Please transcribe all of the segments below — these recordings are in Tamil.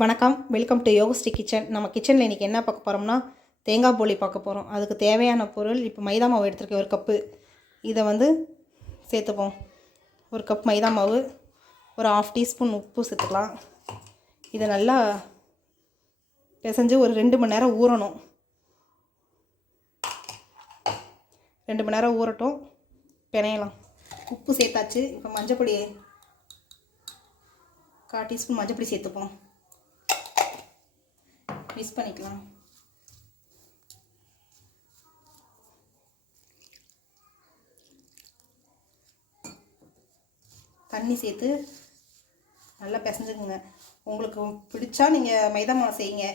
வணக்கம், வெல்கம் டு யோகஸ்ரீ கிச்சன். நம்ம கிச்சனில் இன்றைக்கி என்ன பார்க்க போகிறோம்னா தேங்காய் போலி பார்க்க போகிறோம். அதுக்கு தேவையான பொருள் இப்போ மைதா மாவு எடுத்துருக்கேன், ஒரு கப்பு. இதை வந்து சேர்த்துப்போம். ஒரு கப் மைதா மாவு, ஒரு 1/2 டீஸ்பூன் உப்பு சேர்த்துக்கலாம். இதை நல்லா பிசைஞ்சு ஒரு 2 மணி நேரம் ஊறணும். 2 மணி நேரம் ஊறட்டும், பிணையலாம். உப்பு சேர்த்தாச்சு. இப்போ மஞ்சப்பொடி 1/4 டீஸ்பூன் மஞ்சப்பொடி சேர்த்துப்போம். மிக்ஸ் பண்ணிக்கலாம். தண்ணி சேர்த்து நல்லா பிசைஞ்சுக்குங்க. உங்களுக்கு பிடிச்சா நீங்கள் மைதா மாவு செய்யுங்க,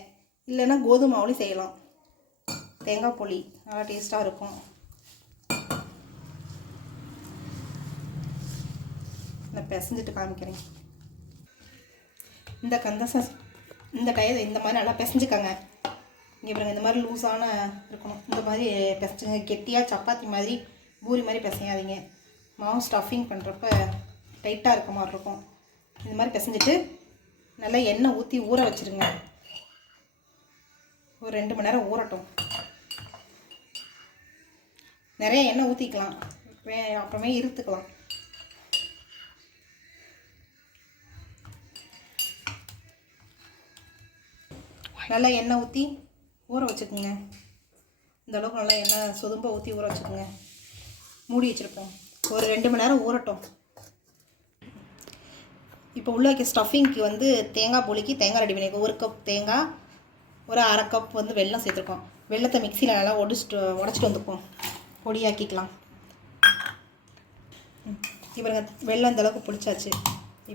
இல்லைன்னா கோதுமை மாவுலையும் செய்யலாம். தேங்காய் போலி நல்லா டேஸ்ட்டாக இருக்கும். நான் பிசைஞ்சிட்டு காமிக்கிறேன். இந்த டயத்தை இந்த மாதிரி நல்லா பிசைஞ்சுக்கங்க. இங்கே பாருங்கள், இந்த மாதிரி லூஸான இருக்கணும். இந்த மாதிரி பிசைஞ்சுங்க. கெட்டியாக சப்பாத்தி மாதிரி பூரி மாதிரி பிசையாதீங்க. மாவு ஸ்டஃபிங் பண்ணுறப்ப டைட்டாக இருக்க மாதிரி இருக்கும். இந்த மாதிரி பிசைஞ்சிட்டு நல்லா எண்ணெய் ஊற்றி ஊற வச்சுருங்க. ஒரு 2 மணி நேரம் ஊறட்டும். நிறைய எண்ணெய் ஊற்றிக்கலாம், அப்புறமே இருத்துக்கலாம். நல்லா எண்ணெய் ஊற்றி ஊற வச்சுக்கோங்க. இந்த அளவுக்கு நல்லா எண்ணெய் சொதும்ப ஊற்றி ஊற வச்சுக்கோங்க. மூடி வச்சுருப்போம். ஒரு 2 மணி நேரம் ஊறட்டும். இப்போ உள்ள வைக்க ஸ்டஃபிங்க்கு வந்து தேங்காய் போலிக்கு தேங்காய் ரெடி பண்ணியிருக்கோம். 1 கப் தேங்காய், ஒரு 1/2 கப் வந்து வெல்லம் சேர்த்துருக்கோம். வெல்லத்தை மிக்சியில் நல்லா உடச்சிட்டு வந்துப்போம், பொடியாக்கிக்கலாம். இப்போ வெல்லம் இந்த அளவுக்கு பிடிச்சாச்சு.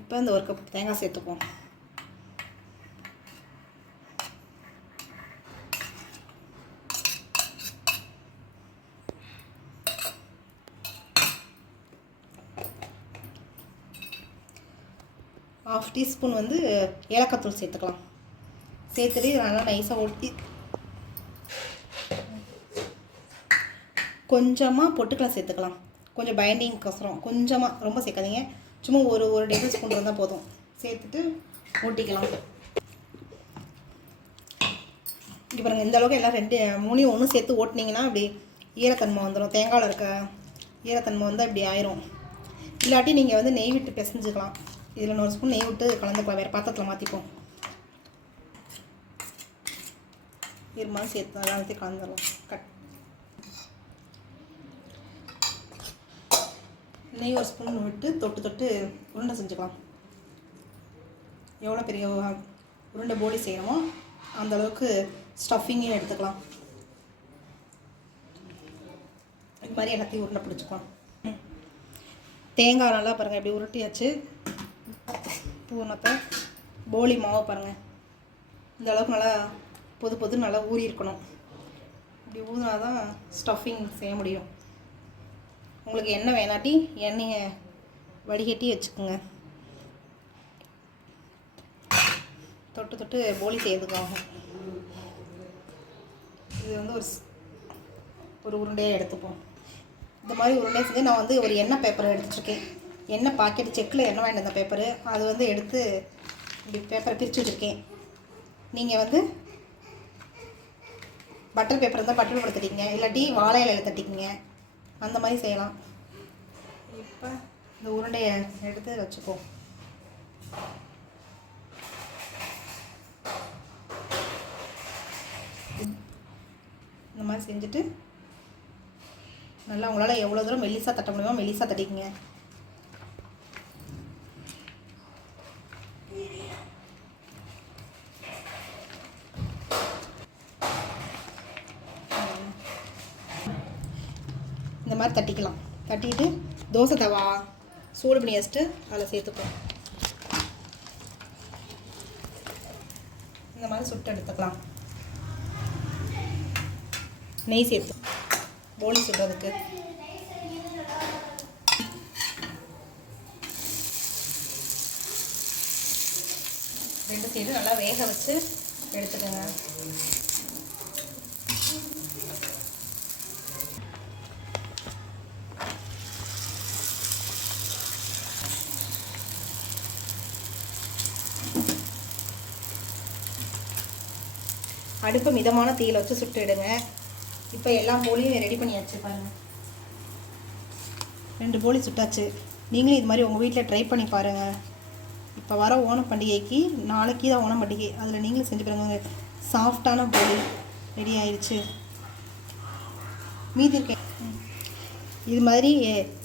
இப்போ இந்த 1 கப் தேங்காய் சேர்த்துப்போம். ½ டீஸ்பூன் வந்து ஏலக்காய் தூள் சேர்த்துக்கலாம். சேர்த்துட்டு நல்லா நைஸாக ஊற்றி கொஞ்சமாக பொட்டுக்கடலை சேர்த்துக்கலாம். கொஞ்சம் பைண்டிங்க்கோசரம் கொஞ்சமாக, ரொம்ப சேர்க்காதீங்க. சும்மா ஒரு டேபிள் ஸ்பூன் இருந்தால் போதும். சேர்த்துட்டு ஊட்டிக்கலாம். இப்படி பாருங்கள், இந்த அளவுக்கு எல்லாம் 2 3 சேர்த்து ஓட்டினீங்கன்னா அப்படி ஈரத்தன்மை வந்துடும். தேங்காயில் இருக்க ஈரத்தன்மை வந்து அப்படி ஆயிரும். இல்லாட்டி நீங்கள் வந்து நெய் விட்டு பிசைஞ்சுக்கலாம். இதில் 1 ஸ்பூன் நெய் விட்டு கலந்துக்கலாம். வேறு பாத்திரத்தில் மாற்றிப்போம். இருமாதிரி சேர்த்து நல்லா ஊற்றி கலந்துடலாம். நெய் 1 ஸ்பூன் விட்டு தொட்டு உருண்டை செஞ்சுக்கலாம். எவ்வளோ பெரிய உருண்டை போலி செய்யணுமோ அந்த அளவுக்கு ஸ்டஃபிங்கையும் எடுத்துக்கலாம். இது மாதிரி எல்லாத்தையும் உருண்டை பிடிச்சிக்கலாம். தேங்காய் நல்லா பாருங்கள், இப்படி உருட்டியாச்சு. பூர்ணத்தை போலி மாவு பாருங்கள், இந்த அளவுக்கு நல்லா பொது நல்லா ஊறி இருக்கணும். இப்படி ஊறினா தான் ஸ்டஃபிங் செய்ய முடியும். உங்களுக்கு எண்ணெய் வேணாட்டி எண்ணெயை வடிகட்டி வச்சுக்கோங்க. தொட்டு போலி செய்யறதுக்காகும். இது வந்து ஒரு உருண்டையாக எடுத்துப்போம். இந்த மாதிரி உருண்டையை செஞ்சு நான் வந்து ஒரு எண்ணெய் பேப்பரை எடுத்துருக்கேன். எண்ணெய் பாக்கெட் செக்கில் எண்ணெய் வாங்கிட்டு வந்த பேப்பரு, அது வந்து எடுத்து இப்படி பேப்பரை பிரித்து வச்சுருக்கேன். நீங்கள் வந்து பட்டர் பேப்பர் இருந்தால் பட்டர் பேப்பர் தட்டிக்கிங்க, இல்லாட்டி வாழை இலையில் தட்டிக்கிங்க. அந்த மாதிரி செய்யலாம். இப்போ இந்த உருண்டையை எடுத்து வச்சுப்போம். இந்த மாதிரி செஞ்சுட்டு நல்லா உங்களால் எவ்வளோ தூரம் மெல்லிசாக தட்ட முடியுமோ மெல்லிசாக தட்டிக்கிங்க. இந்த மாதிரி தட்டிக்கலாம். தட்டிட்டு தோசை தவா சூடு பண்ணி வச்சுட்டு அதில் சேர்த்துப்போம். இந்த மாதிரி சுட்டு எடுத்துக்கலாம். நெய் சேர்த்து போலி சுடுறதுக்கு. ரெண்டு சைடு நல்லா வேக வச்சு எடுத்துக்கோங்க. அடுப்பு மிதமான தீயில் வச்சு சுட்டுடுங்க. இப்போ எல்லா போலியும் ரெடி பண்ணியாச்சு பாருங்கள். 2 போலி சுட்டாச்சு. நீங்களும் இது மாதிரி உங்கள் வீட்டில் ட்ரை பண்ணி பாருங்கள். இப்போ வர ஓணம் பண்டிகைக்கு, நாளைக்கு தான் ஓணம் பண்டிகை, அதில் நீங்களும் செஞ்சு பாருங்க. சாஃப்டான போலி ரெடி ஆயிடுச்சு. மீதி இருக்க இது மாதிரி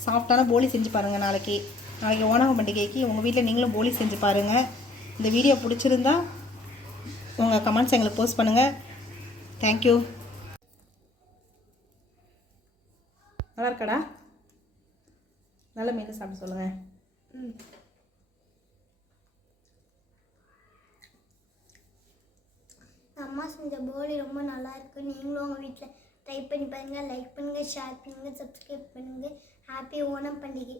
சாஃப்டான போலி செஞ்சு பாருங்கள். நாளைக்கு ஓணம் பண்டிகைக்கு உங்கள் வீட்டில் நீங்களும் போலி செஞ்சு பாருங்கள். இந்த வீடியோ பிடிச்சிருந்தா உங்கள் கமெண்ட்ஸ் எங்களுக்கு போஸ்ட் பண்ணுங்கள். தேங்க்யூ. நல்லா இருக்காடா? நல்ல மீன் சாப்பிட்டு சொல்லுங்கள். அம்மா செஞ்ச போலி ரொம்ப நல்லா இருக்குது. நீங்களும் உங்கள் வீட்டில் ட்ரை பண்ணி பாருங்கள். லைக் பண்ணுங்கள், ஷேர் பண்ணுங்கள், சப்ஸ்கிரைப் பண்ணுங்கள். ஹாப்பி ஓணம் பண்டிகை.